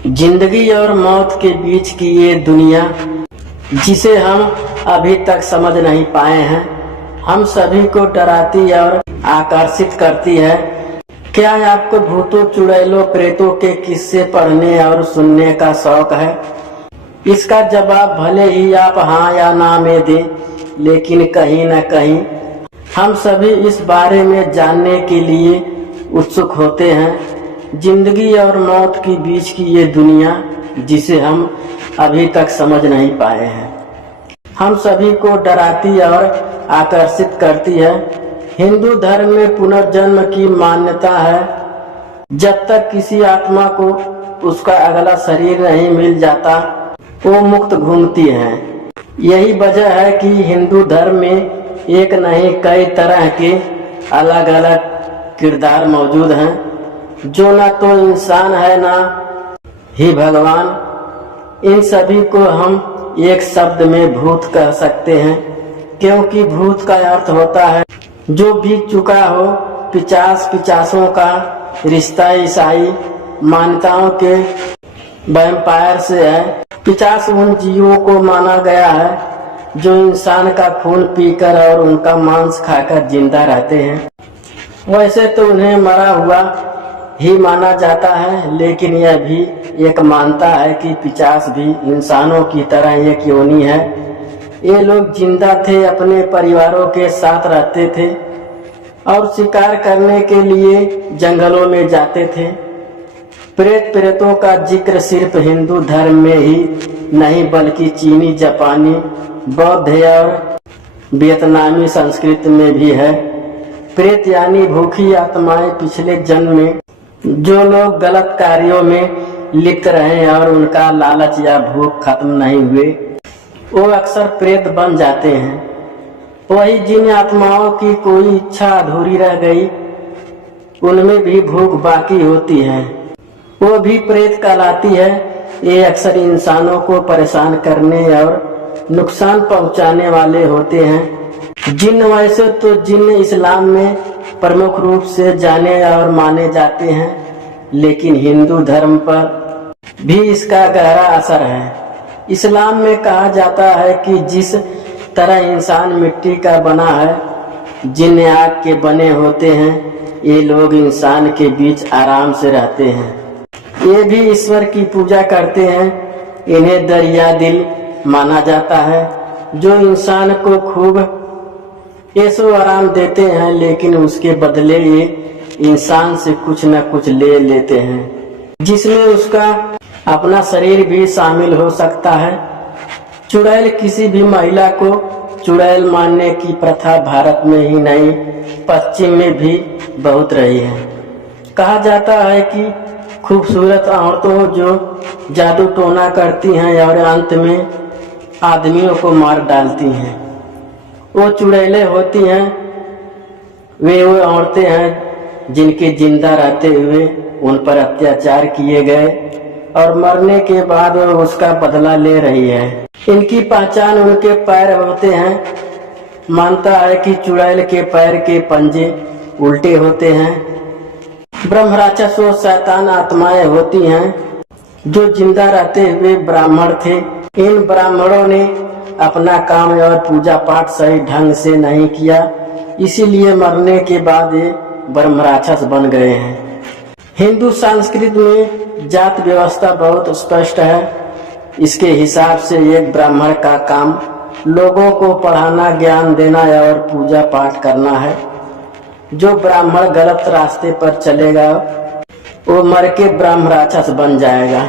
जिंदगी और मौत के बीच की ये दुनिया जिसे हम अभी तक समझ नहीं पाए हैं, हम सभी को डराती और आकर्षित करती है। क्या आपको भूतों, चुड़ैलों, प्रेतों के किस्से पढ़ने और सुनने का शौक है? इसका जवाब भले ही आप हाँ या ना में दें, लेकिन कहीं न कहीं हम सभी इस बारे में जानने के लिए उत्सुक होते हैं। जिंदगी और मौत के बीच की ये दुनिया जिसे हम अभी तक समझ नहीं पाए हैं, हम सभी को डराती और आकर्षित करती है। हिंदू धर्म में पुनर्जन्म की मान्यता है। जब तक किसी आत्मा को उसका अगला शरीर नहीं मिल जाता, वो मुक्त घूमती है। यही वजह है कि हिंदू धर्म में एक नहीं कई तरह के अलग अलग किरदार मौजूद हैं, जो ना तो इंसान है ना ही भगवान। इन सभी को हम एक शब्द में भूत कह सकते हैं, क्योंकि भूत का अर्थ होता है जो बीत चुका हो। पिचासों का रिश्ता ईसाई मान्यताओं के वैम्पायर से है। पिचास उन जीवों को माना गया है जो इंसान का खून पीकर और उनका मांस खाकर जिंदा रहते हैं। वैसे तो उन्हें मरा हुआ ही माना जाता है, लेकिन यह भी एक मानता है कि पिचास भी इंसानों की तरह एक योनि है। ये लोग जिंदा थे, अपने परिवारों के साथ रहते थे और शिकार करने के लिए जंगलों में जाते थे। प्रेत प्रेतों का जिक्र सिर्फ हिंदू धर्म में ही नहीं, बल्कि चीनी, जापानी, बौद्ध और वियतनामी संस्कृति में भी है। प्रेत यानी भूखी आत्माएं, पिछले जन्म में जो लोग गलत कार्यों में लिप्त रहे और उनका लालच या भूख खत्म नहीं हुए, वो अक्सर प्रेत बन जाते हैं। वही जिन आत्माओं की कोई इच्छा अधूरी रह गई, उनमें भी भूख बाकी होती है, वो भी प्रेत कहलाती है। ये अक्सर इंसानों को परेशान करने और नुकसान पहुंचाने वाले होते हैं। जिन वैसे तो जिन इस्लाम में प्रमुख रूप से जाने और माने जाते हैं, लेकिन हिंदू धर्म पर भी इसका गहरा असर है। इस्लाम में कहा जाता है कि जिस तरह इंसान मिट्टी का बना है, जिन आग के बने होते हैं, ये लोग इंसान के बीच आराम से रहते हैं। ये भी ईश्वर की पूजा करते हैं। इन्हें दरिया दिल माना जाता है, जो इंसान को खूब ऐशो आराम देते हैं, लेकिन उसके बदले ये इंसान से कुछ न कुछ ले लेते हैं, जिसमें उसका अपना शरीर भी शामिल हो सकता है। चुड़ैल, किसी भी महिला को चुड़ैल मानने की प्रथा भारत में ही नहीं, पश्चिम में भी बहुत रही है। कहा जाता है कि खूबसूरत औरतों जो जादू टोना करती हैं और अंत में आदमियों को मार डालती हैं, वो चुड़ैलें होती हैं। वे वो औरतें हैं जिनके जिंदा रहते हुए उन पर अत्याचार किए गए और मरने के बाद वो उसका बदला ले रही है। इनकी पहचान उनके पैर होते हैं। मानता है कि चुड़ैल के पैर के पंजे उल्टे होते हैं। ब्रह्म राक्षस वो शैतान आत्माएं होती हैं जो जिंदा रहते हुए ब्राह्मण थे। इन ब्राह्मणों ने अपना काम और पूजा पाठ सही ढंग से नहीं किया, इसीलिए मरने के बाद ये ब्रह्म राक्षस बन गए हैं। हिंदू संस्कृति में जात व्यवस्था बहुत स्पष्ट है। इसके हिसाब से एक ब्राह्मण का काम लोगों को पढ़ाना, ज्ञान देना और पूजा पाठ करना है। जो ब्राह्मण गलत रास्ते पर चलेगा, वो मर के ब्रह्म राक्षस बन जाएगा।